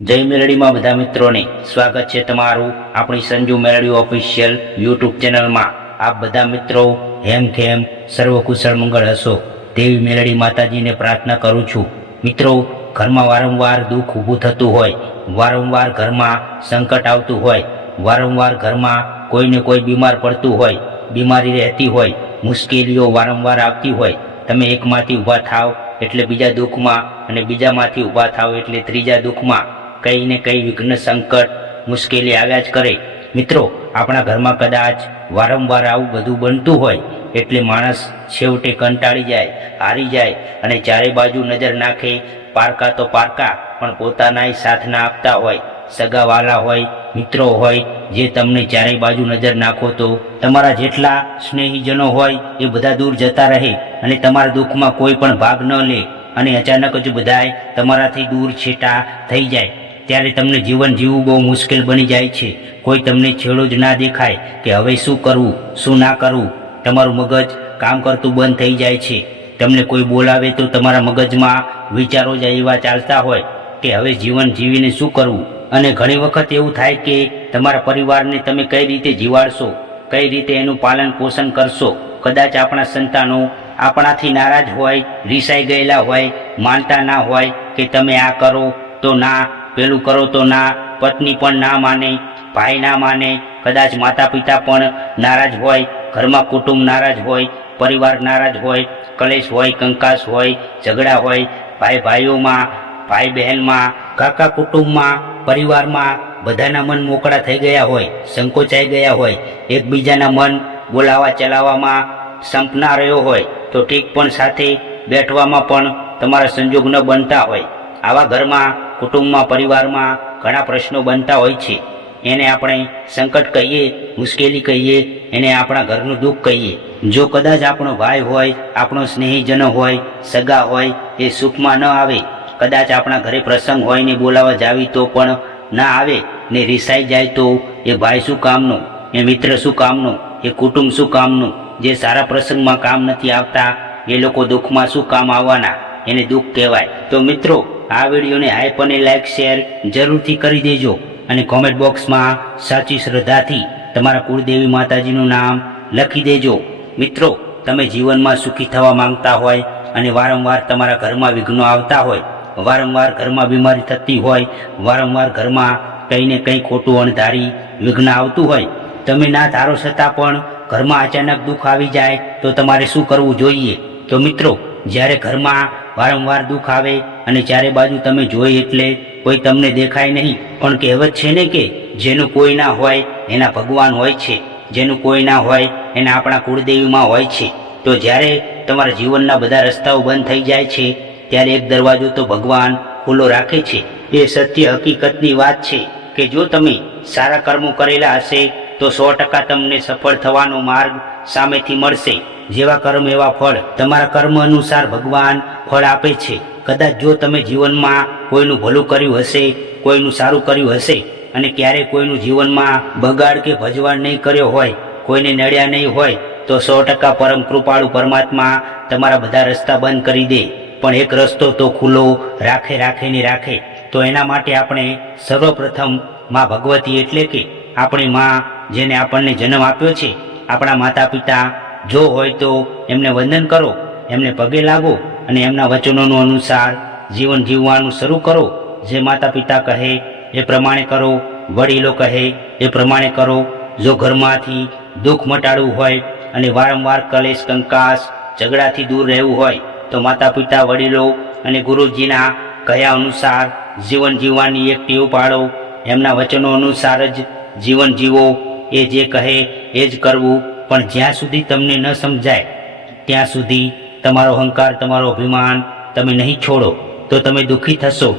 જય મેલડીમાં બધા મિત્રોને સ્વાગત છે તમારું આપણી સંજુ મેલડી ઓફિશિયલ યુટ્યુબ ચેનલમાં। આપ બધા મિત્રો હેમખેમ સર્વકુશળ મંગળ હશો તેવી મેલડી માતાજીને પ્રાર્થના કરું છું। મિત્રો, ઘરમાં વારંવાર દુઃખ ઊભું થતું હોય, વારંવાર ઘરમાં સંકટ આવતું હોય, વારંવાર ઘરમાં કોઈને કોઈ બીમાર પડતું હોય, બીમારી રહેતી હોય, મુશ્કેલીઓ વારંવાર આવતી હોય, તમે એકમાંથી ઊભા થાવ એટલે બીજા દુઃખમાં અને બીજામાંથી ઊભા થાવ એટલે ત્રીજા દુઃખમાં કઈ ને કઈ વિઘ્ન સંકટ મુશ્કેલી આવ્યા જ કરે। મિત્રો, આપણા ઘરમાં કદાચ વારંવાર આવું બધું બનતું હોય એટલે માણસ છેવટે કંટાળી જાય, હારી જાય અને ચારે બાજુ નજર નાખે। પારકા તો પારકા પણ પોતાનાય સાથ ના આપતા હોય, સગાવાલા હોય, મિત્રો હોય, જે તમને ચારે બાજુ નજર નાખો તો તમારા જેટલા સ્નેહીજનો હોય એ બધા દૂર જતા રહે અને તમારા દુઃખમાં કોઈ પણ ભાગ ન લે અને અચાનક જ બધાય તમારાથી દૂર છેટા થઈ જાય ત્યારે તમને જીવન જીવવું બહુ મુશ્કેલ બની જાય છે। કોઈ તમને છેડો જ ના દેખાય કે હવે શું કરવું શું ના કરવું, તમારું મગજ કામ કરતું બંધ થઈ જાય છે। તમને કોઈ બોલાવે તો તમારા મગજમાં વિચારો જ એવા ચાલતા હોય કે હવે જીવન જીવીને શું કરવું। અને ઘણી વખત એવું થાય કે તમારા પરિવારને તમે કઈ રીતે જીવાડશો, કઈ રીતે એનું પાલન પોષણ કરશો। કદાચ આપણા સંતાનો આપણાથી નારાજ હોય, રીસાઈ ગયેલા હોય, માનતા ના હોય કે તમે આ કરો તો ના, પેલું કરો તો ના, પત્ની પણ ના માને, ભાઈ ના માને, કદાચ માતા પિતા પણ નારાજ હોય, ઘરમાં કુટુંબ નારાજ હોય, પરિવાર નારાજ હોય, કલેશ હોય, કંકાસ હોય, ઝઘડા હોય, ભાઈ ભાઈઓમાં, ભાઈ બહેનમાં, કાકા કુટુંબમાં, પરિવારમાં બધાના મન મોકળા થઈ ગયા હોય, સંકોચાઈ ગયા હોય, એકબીજાના મન બોલાવા ચલાવવામાં સંપ ના રહ્યો હોય તો ઠીક પણ સાથે બેઠવામાં પણ તમારા સંજોગ ન બનતા હોય। આવા ઘરમાં, કુટુંબમાં, પરિવારમાં ઘણા પ્રશ્નો બનતા હોય છે। એને આપણે સંકટ કહીએ, મુશ્કેલી કહીએ, એને આપણા ઘરનું દુઃખ કહીએ। જો કદાચ આપણો ભાઈ હોય, આપણો સ્નેહીજનો હોય, સગા હોય, એ સુખમાં ન આવે, કદાચ આપણા ઘરે પ્રસંગ હોય ને બોલાવા જાવી તો પણ ના આવે ને રીસાઈ જાય તો એ ભાઈ શું કામનો, એ મિત્ર શું કામનો, એ કુટુંબ શું કામનું। જે સારા પ્રસંગમાં કામ નથી આવતા એ લોકો દુઃખમાં શું કામ આવવાના, એને દુઃખ કહેવાય। તો મિત્રો, આ વિડીયોને હાઈપ અને લાઈક શેર જરૂરથી કરી દેજો અને કોમેન્ટ બોક્સમાં સાચી શ્રદ્ધાથી તમારા કુળદેવી માતાજીનું નામ લખી દેજો। મિત્રો, તમે જીવનમાં સુખી થવા માંગતા હોય અને વારંવાર તમારા ઘરમાં વિઘ્નો આવતા હોય, વારંવાર ઘરમાં બીમારી થતી હોય, વારંવાર ઘરમાં કંઈ ને કંઈ ખોટું અણધારી વિઘ્ન આવતું હોય, તમે ના ધારો છતાં પણ ઘરમાં અચાનક દુઃખ આવી જાય તો તમારે શું કરવું જોઈએ? તો મિત્રો, જ્યારે ઘરમાં વારંવાર દુઃખ આવે અને ચારે બાજુ તમે જોઈ એટલે કોઈ તમને દેખાય નહીં, પણ કહેવત છે ને કે જેનું કોઈ ના હોય એના ભગવાન હોય છે, જેનું કોઈ ના હોય એના આપણા કુળદેવીમાં હોય છે। તો જ્યારે તમારા જીવનના બધા રસ્તાઓ બંધ થઈ જાય છે ત્યારે એક દરવાજો તો ભગવાન ખુલ્લો રાખે છે। એ સત્ય હકીકતની વાત છે કે જો તમે સારા કર્મો કરેલા હશે તો 100% તમને સફળ થવાનો માર્ગ સામેથી મળશે। જેવા કર્મ એવા ફળ, તમારા કર્મ અનુસાર ભગવાન ફળ આપે છે। કદાચ જો તમે જીવનમાં કોઈનું ભલું કર્યું હશે, કોઈનું સારું કર્યું હશે અને ક્યારેય કોઈનું જીવનમાં બગાડ કે ભજવાડ નહીં કર્યો હોય, કોઈને નડ્યા નહીં હોય તો 100% પરમ કૃપાળુ પરમાત્મા તમારા બધા રસ્તા બંધ કરી દે, પણ એક રસ્તો તો ખુલ્લો રાખે ને રાખે। તો એના માટે આપણે સર્વપ્રથમ માં ભગવતી એટલે કે આપણી માં, જેને આપણને જન્મ આપ્યો છે, આપણા માતા પિતા જો હોય તો એમને વંદન કરો, એમને પગે લાગો અને એમના વચનોનું અનુસાર જીવન જીવવાનું શરૂ કરો। જે માતા પિતા કહે એ પ્રમાણે કરો, વડીલો કહે એ પ્રમાણે કરો। જો ઘરમાંથી દુઃખ મટાડવું હોય અને વારંવાર કલેશ, કંકાસ, ઝઘડાથી દૂર રહેવું હોય તો માતા પિતા, વડીલો અને ગુરુજીના કહ્યા અનુસાર જીવન જીવવાની એક ટેવ પાડો। એમના વચનો અનુસાર જ જીવન જીવો, એ જે કહે એ જ કરવું। પણ જ્યાં સુધી તમને ન સમજાય ત્યાં સુધી તમારો અહંકાર, તમારો અભિમાન તમે નહીં છોડો તો તમે દુઃખી થશો।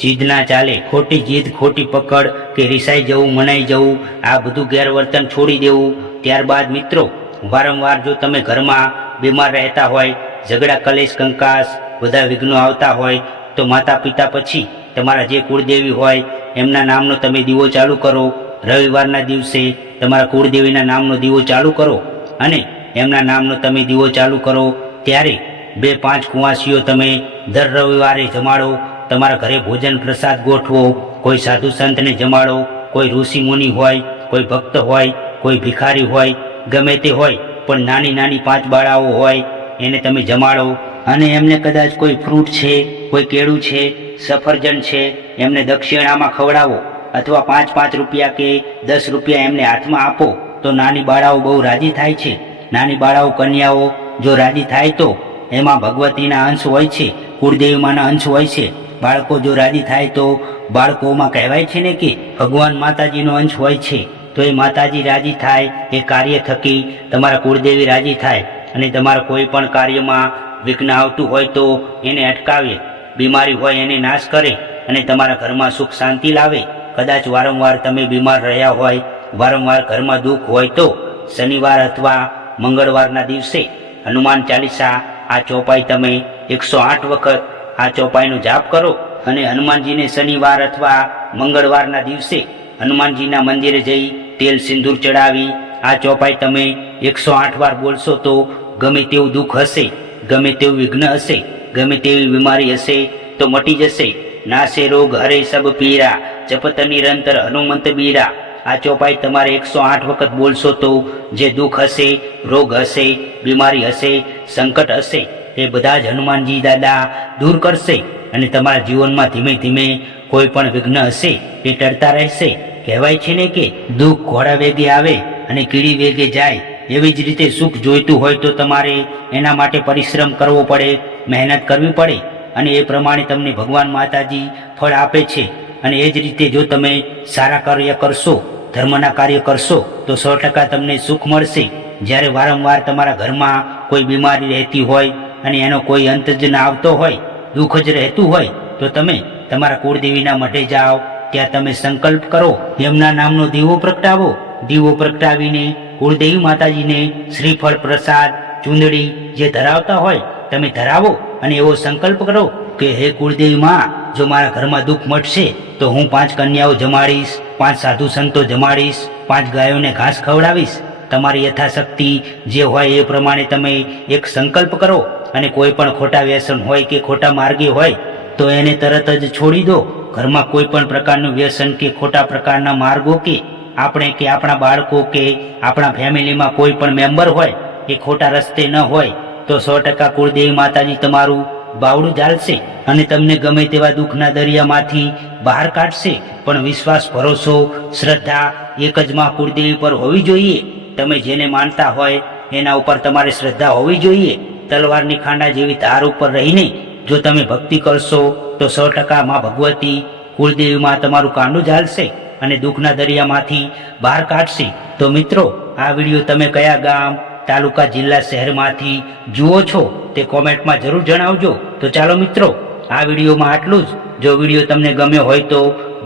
જીદ ના ચાલે, ખોટી જીદ, ખોટી પકડ કે રીસાઈ જવું, મનાઈ જવું, આ બધું ગેરવર્તન છોડી દેવું। ત્યારબાદ મિત્રો, વારંવાર જો તમે ઘરમાં બીમાર રહેતા હોય, ઝઘડા, કલેશ, કંકાસ બધા વિઘ્નો આવતા હોય તો માતા પિતા પછી તમારા જે કુળદેવી હોય એમના નામનો તમે દીવો ચાલુ કરો। રવિવારના દિવસે તમારા કુળદેવીના નામનો દીવો ચાલુ કરો અને એમના નામનો તમે દીવો ચાલુ કરો ત્યારે 2-5 કુંવાસીઓ તમે દર રવિવારે જમાડો। તમારા ઘરે ભોજન પ્રસાદ ગોઠવો કોઈ સાધુ સંતને જમાડો, કોઈ ઋષિ મુનિ હોય, કોઈ ભક્ત હોય, કોઈ ભિખારી હોય, ગમે તે હોય, પણ નાની નાની 5 બાળાઓ હોય એને તમે જમાડો અને એમને કદાચ કોઈ ફ્રૂટ છે, કોઈ કેળું છે, સફરજન છે, એમને દક્ષિણામાં ખવડાવો અથવા 5 રૂપિયા કે 10 રૂપિયા એમને હાથમાં આપો તો નાની બાળાઓ બહુ રાજી થાય છે. નાની બાળાઓ, કન્યાઓ જો રાજી થાય તો એમાં ભગવતીના અંશ હોય છે, કુળદેવીમાંના અંશ હોય છે. બાળકો જો રાજી થાય તો બાળકોમાં કહેવાય છે ને કે ભગવાન માતાજીનો અંશ હોય છે. તો એ માતાજી રાજી થાય, એ કાર્ય થકી તમારા કુળદેવી રાજી થાય અને તમારા કોઈ પણ કાર્યમાં વિઘ્ન આવતું હોય તો એને અટકાવે, બીમારી હોય એને નાશ કરે અને તમારા ઘરમાં સુખ શાંતિ લાવે. કદાચ વારંવાર તમે બીમાર રહ્યા હોય, વારંવાર ઘરમાં દુઃખ હોય તો શનિવાર અથવા મંગળવારના દિવસે હનુમાન ચાલીસા આ ચોપાઈ તમે 108 વખત આ ચોપાઈનો જાપ કરો અને હનુમાનજીને શનિવાર અથવા મંગળવારના દિવસે હનુમાનજીના મંદિરે જઈ તેલ સિંદૂર ચડાવી આ ચોપાઈ તમે 108 વાર બોલશો તો ગમે તેવું દુઃખ હશે, ગમે તેવું વિઘ્ન હશે, ગમે તેવી બીમારી હશે તો મટી જશે. નાશે રોગ હરે સબ પીરા, જપત નિરંતર હનુમંત બીરા. આ ચોપાઈ તમારે 108 વખત બોલશો તો જે દુઃખ હશે, રોગ હશે, બીમારી હશે, સંકટ હશે એ બધા જ હનુમાનજી દાદા દૂર કરશે અને તમારા જીવનમાં ધીમે ધીમે કોઈ પણ વિઘ્ન હશે એ ટળતા રહેશે. કહેવાય છે ને કે દુઃખ ઘોડા વેગે આવે અને કીડી વેગે જાય. એવી જ રીતે સુખ જોઈતું હોય તો તમારે એના માટે પરિશ્રમ કરવો પડે, મહેનત કરવી પડે અને એ પ્રમાણે તમને ભગવાન માતાજી ફળ આપે છે. અને એ જ રીતે જો તમે સારા કાર્ય કરશો, ધર્મના કાર્ય કરશો તો 100% તમને સુખ મળશે. જ્યારે વારંવાર તમારા ઘરમાં કોઈ બીમારી રહેતી હોય અને એનો કોઈ અંત જ ના આવતો હોય, દુઃખ જ રહેતું હોય તો તમે તમારા કુળદેવીના મઢે જાઓ, ત્યાં તમે સંકલ્પ કરો, એમના નામનો દીવો પ્રગટાવો. દીવો પ્રગટાવીને કુળદેવી માતાજીને શ્રીફળ, પ્રસાદ, ચૂંદડી જે ધરાવતા હોય તમે ધરાવો અને એવો સંકલ્પ કરો કે હે કુળદેવી માં, જો મારા ઘરમાં દુઃખ મટશે તો હું 5 કન્યાઓ જમાડીશ, 5 સાધુ સંતો જમાડીશ, 5 ગાયોને ઘાસ ખવડાવીશ. તમારી યથાશક્તિ જે હોય એ પ્રમાણે તમે એક સંકલ્પ કરો અને કોઈ પણ ખોટા વ્યસન હોય કે ખોટા માર્ગે હોય તો એને તરત જ છોડી દો. ઘરમાં કોઈ પણ પ્રકારનું વ્યસન કે ખોટા પ્રકારના માર્ગો કે આપણે કે આપણા બાળકો કે આપણા ફેમિલીમાં કોઈ પણ મેમ્બર હોય એ ખોટા રસ્તે ન હોય તો 100% કુળદેવી માતાજી તમારું બાવડું ઝાલશે અને તમને ગમે તેવા દુઃખના દરિયામાંથી બહાર કાઢશે. પણ વિશ્વાસ, ભરોસો, શ્રદ્ધા એક જ માં કુળદેવી પર હોવી જોઈએ. તમે જેને માનતા હોય એના ઉપર તમારે શ્રદ્ધા હોવી જોઈએ. તલવારની ખાંડા જેવી ધાર ઉપર રહીને જો તમે ભક્તિ કરશો તો 100% માં ભગવતી કુળદેવીમાં તમારું કાંડું ઝાલશે અને દુઃખના દરિયામાંથી બહાર કાઢશે. તો મિત્રો, આ વિડીયો તમે કયા ગામ, તાલુકા, જિલ્લા, શહેરમાંથી જુઓ છો તે કોમેન્ટમાં જરૂર જણાવજો. તો ચાલો મિત્રો, આ વિડીયોમાં આટલું જ. જો વિડીયો તમને ગમ્યો હોય તો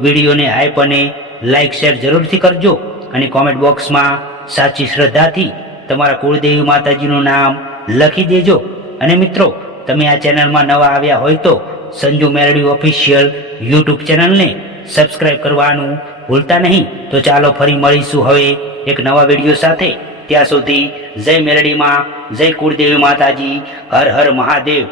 વિડીયોને હાઈપ અને લાઈક, શેર જરૂરથી કરજો અને કોમેન્ટ બોક્સમાં સાચી શ્રદ્ધાથી તમારા કુળદેવી માતાજીનું નામ લખી દેજો. અને મિત્રો, તમે આ ચેનલમાં નવા આવ્યા હોય તો સંજુ મેલડી ઓફિશિયલ યુટ્યુબ ચેનલને સબસ્ક્રાઇબ કરવાનું ભૂલતા નહીં. તો ચાલો ફરી મળીશું હવે એક નવા વિડીયો સાથે. ત્યાં સુધી જય મેલડીમાં, જય કુળદેવી માતાજી, હર હર મહાદેવ.